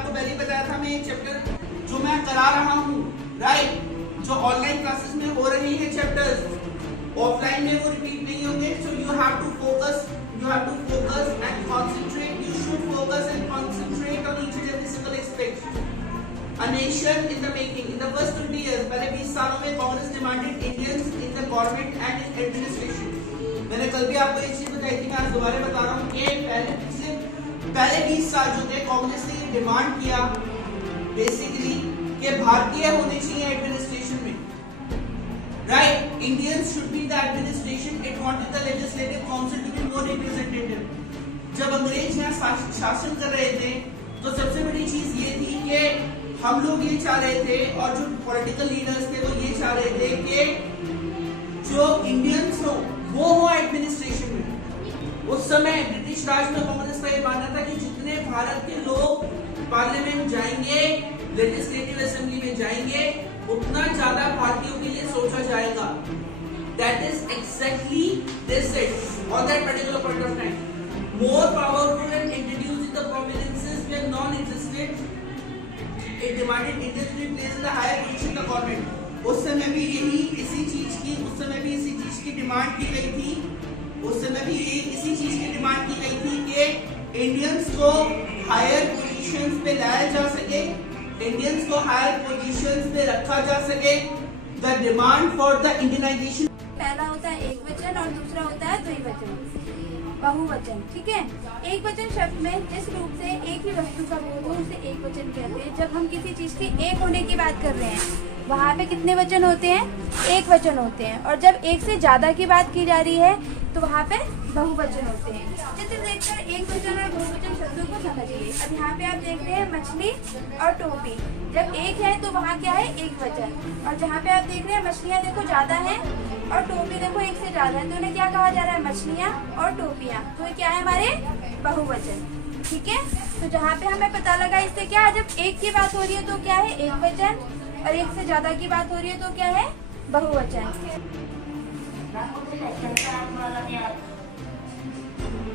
आपको पहले बताया था, मैं चैप्टर जो मैं करा रहा हूँ, राइट, जो ऑनलाइन क्लासेस में हो रही है चैप्टर्स, ऑफलाइन में वो रिपीट नहीं होंगे। So you have to focus and concentrate, you should focus and concentrate on each and every single aspect. A nation in the making. In the first 20 years, पहले 20 सालों में Congress demanded Indians in the government and in administration. मैंने कल भी आपको ये चीज बताई थी, मैं आज दोबारा बता रहा हूँ कि पहले 20 साल जो थे कांग्रेस ने ये डिमांड किया बेसिकली कि भारतीय होने चाहिए एडमिनिस्ट्रेशन में, right, Indians should be the administration. It wanted the legislative council to be more representative. जब अंग्रेज यहाँ शासन कर रहे थे तो सबसे बड़ी चीज ये थी कि हम लोग ये चाह रहे थे और जो पॉलिटिकल लीडर्स थे वो ये चाह रहे थे कि जो इंडियंस हो वो एडमिनिस्ट्रेशन में। उस समय ब्रिटिश राज में कांग्रेस का ये मानना था कि जितने भारत के लोग पार्लियामेंट जाएंगे, लेजिस्लेटिव असेंबली में जाएंगे, उतना ज्यादा भारतीयों के लिए सोचा जाएगा। That is exactly this said on that particular point of time. More powerful and introduced the prominences where none existed. It demanded Indians to be placed in the higher position in the government. उस समय भी इसी चीज की demand की गई थी। उस समय भी इसी चीज की डिमांड की गई थी कि इंडियंस को हायर पोजीशंस पे लाया जा सके, इंडियंस को हायर पोजीशंस पे रखा जा सके। The demand for the Indianisation, पहला होता है एक वचन और दूसरा होता है द्विवचन, बहुवचन। ठीक है, एक वचन शब्द में जिस रूप से एक ही वस्तु का बोध हो उसे एक वचन कहते हैं। जब हम किसी चीज के एक होने की बात कर रहे हैं वहाँ पे कितने वचन होते हैं? एक वचन होते हैं। और जब एक से ज्यादा की बात की जा रही है तो वहाँ पे बहुवचन होते हैं। चित्र देखकर एक वचन और बहुवचन शब्दों को समझिए। अब यहाँ पे आप देख रहे हैं मछली और टोपी। जब एक है तो वहाँ क्या है? एक वचन। और जहाँ पे आप देख रहे हैं मछलियाँ देखो ज्यादा है और टोपी देखो एक से ज्यादा है, तो उन्हें क्या कहा जा रहा है? मछलियाँ और टोपियाँ। तो ये क्या है? हमारे बहुवचन। ठीक है, तो जहाँ पे हमें पता लगा इससे क्या, जब एक की बात हो रही है तो क्या है? एक वचन, और एक से ज्यादा की बात हो रही है तो क्या है? बहुवचन।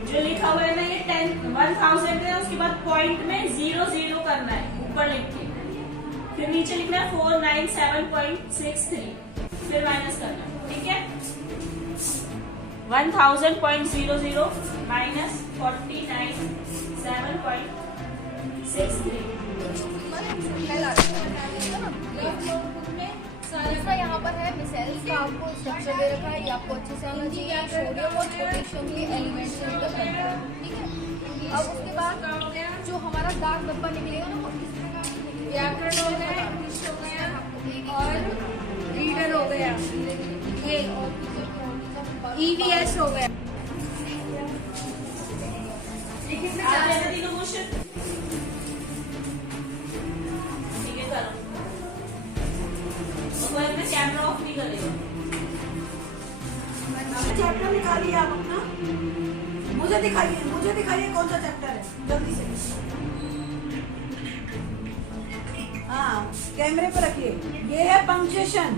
जो लिखा हुआ है ना ये 1000 है, उसके बाद पॉइंट में 00 करना है ऊपर लिख के, फिर नीचे लिखना है 497.63, फिर माइनस करना है। ठीक है, 1000.00 माइनस 497.63। दूसरा यहाँ पर है मिसाइल्स का आपको स्ट्रक्चर दे रखा है, ये आपको अच्छे से आना चाहिए। सोडियम और पोटेशियम के एलिमेंट्स से मिलकर बनता है। ठीक है, अब उसके बाद जो हमारा डार्क डब्बा निकलेगा ना वो किस प्रकार व्याकरण हो गया, इंग्लिश हो गया और रीडर हो गया, ये EVS हो गया। तीनों क्वेश्चन ठीक है, करो। में कैमरा ऑफ नहीं करेगा। चैप्टर निकालिए आप अपना, मुझे दिखाइए कौन सा चैप्टर है जल्दी से। हाँ, कैमरे पर रखिए। ये है पंक्चुएशन।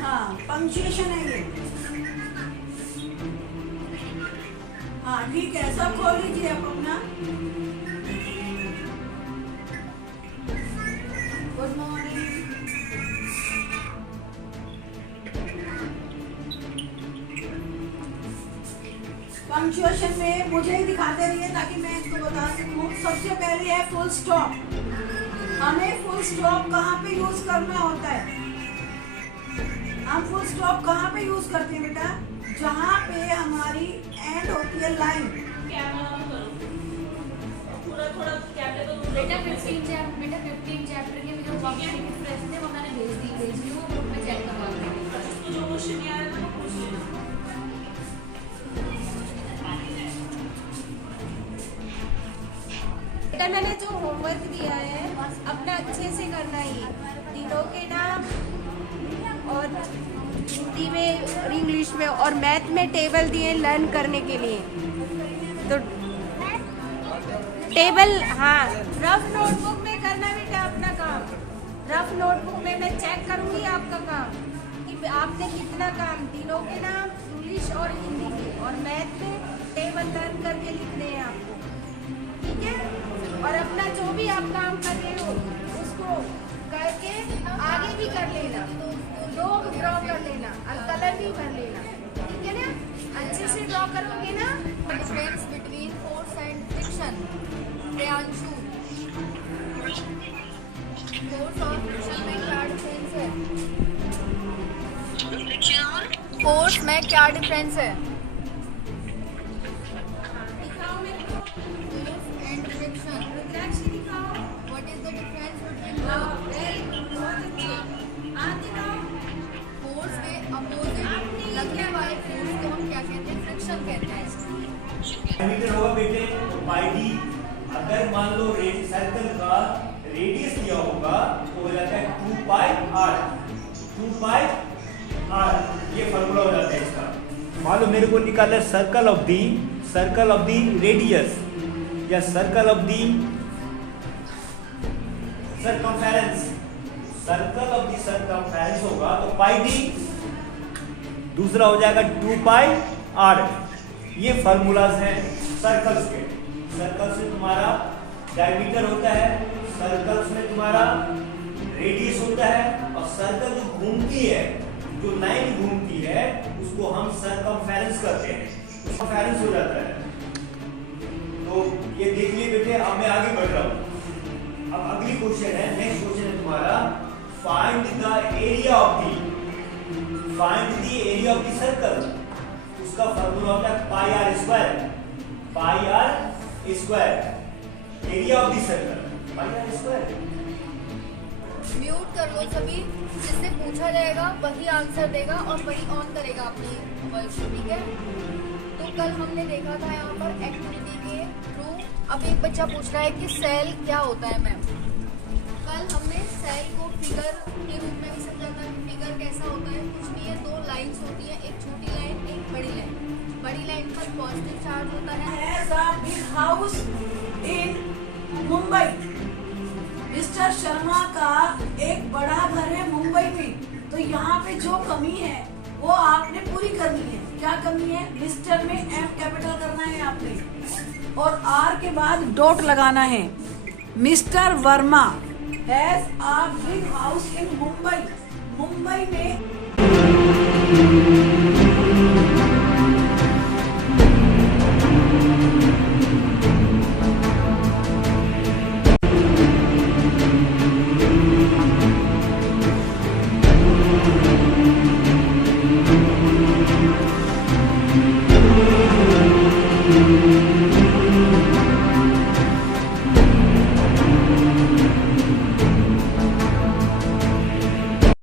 हाँ, पंक्चुएशन है ये। हाँ ठीक है, सब खोल लीजिए आप अपना। Good morning. पंक्चुएशन में मुझे ही दिखाते रहिए ताकि मैं इसको बता सकूं। सबसे पहले है फुल स्टॉप। हमें फुल स्टॉप कहाँ पे यूज करना होता है? हम फुल स्टॉप कहाँ पे यूज करते हैं बेटा? जहाँ पे हमारी एंड होती है लाइन। कैमरा ऑन करो, थोड़ा कैमरे को बेटा 15 चैप्टर के जो वर्कशीट प्रेजेंट है वो मैंने भेज दी वो ग्रुप में चेक करवा देंगे। जिसको जो क्वेश्चन नहीं आ रहा था वो पूछ लेना। बेटा मैंने जो होमवर्क दिया है अपना अच्छे से करना ही। दिनों के नाम और हिंदी में और इंग्लिश में और मैथ में टेबल दिए लर्न करने के लिए। तो टेबल, हाँ, रफ नोटबुक में करना बेटा अपना काम। रफ नोटबुक में मैं चेक करूँगी आपका काम कि आपने कितना काम दिनों के नाम, इंग्लिश और हिंदी में और मैथ में टेबल लर्न करके लिखने हैं आपको। ठीक है। और अपना जो भी आप काम कर रहे हो उसको करके आगे भी कर लेना, लोग ड्रॉ कर लेना और कलर भी कर लेना, ठीक है ना? अच्छे से ड्रॉ करोगे ना। Difference between force and friction, Priyanshu, force और फ्रिक्शन में क्या डिफरेंस है? फोर्स में क्या डिफरेंस है? Force and friction, what is the difference between force के अपोजिट लगने वाले फोर्स को हम क्या कहते हैं? फ्रिक्शन कहते हैं। डायमीटर होगा बेटे तो पाई डी। अगर मान लो सर्कल का रेडियस दिया होगा तो हो जाता है 2 पाई आर। 2 पाई आर ये फार्मूला हो जाता है इसका। मान लो मेरे को निकालना है सर्कल ऑफ दी रेडियस या circle of the circumference. Circle of the circumference होगा तो पाई डी, दूसरा हो जाएगा 2 पाई आर। ये फार्मूलाज हैं सर्कल्स के। सर्कल्स में तुम्हारा डायमीटर होता है, सर्कल्स में तुम्हारा रेडियस होता है, और सर्कल जो घूमती है, जो लाइन घूमती है उसको हम सर्कमफेरेंस करते हैं, सर्कमफेरेंस हो जाता है। तो ये देख लिए बेटे। अब मैं आगे बढ़ रहा हूँ। अब अगली क्वेश्चन है, नेक्स्ट क्वेश्चन है तुम्हारा find the area of the circle. उसका फार्मूला होता है pi r square. Area of the circle pi r square. Mute कर लो सभी, जिससे पूछा जाएगा वही आंसर देगा और वही ऑन करेगा अपनी वॉइस, ठीक है? तो कल हमने देखा था यहाँ पर एक्टिविटी के थ्रू। अब एक बच्चा पूछ रहा है कि सेल क्या होता है मैम। कल हमने सेल को फिगर के रूप में भी समझा था कि फिगर कैसा होता है। कुछ नहीं है, 2 लाइंस होती है, एक छोटी लाइन एक बड़ी लाइन। बड़ी लाइन पर पॉजिटिव चार्ज होता है। Has a big house in Mumbai. Mister Sharma का एक बड़ा घर है मुंबई में। तो यहाँ पे जो कमी है वो आपने पूरी करनी है। क्या कमी है? मिस्टर में एम कैपिटल करना है आपने और आर के बाद डॉट लगाना है। Mister Verma has a big house in Mumbai. Mumbai में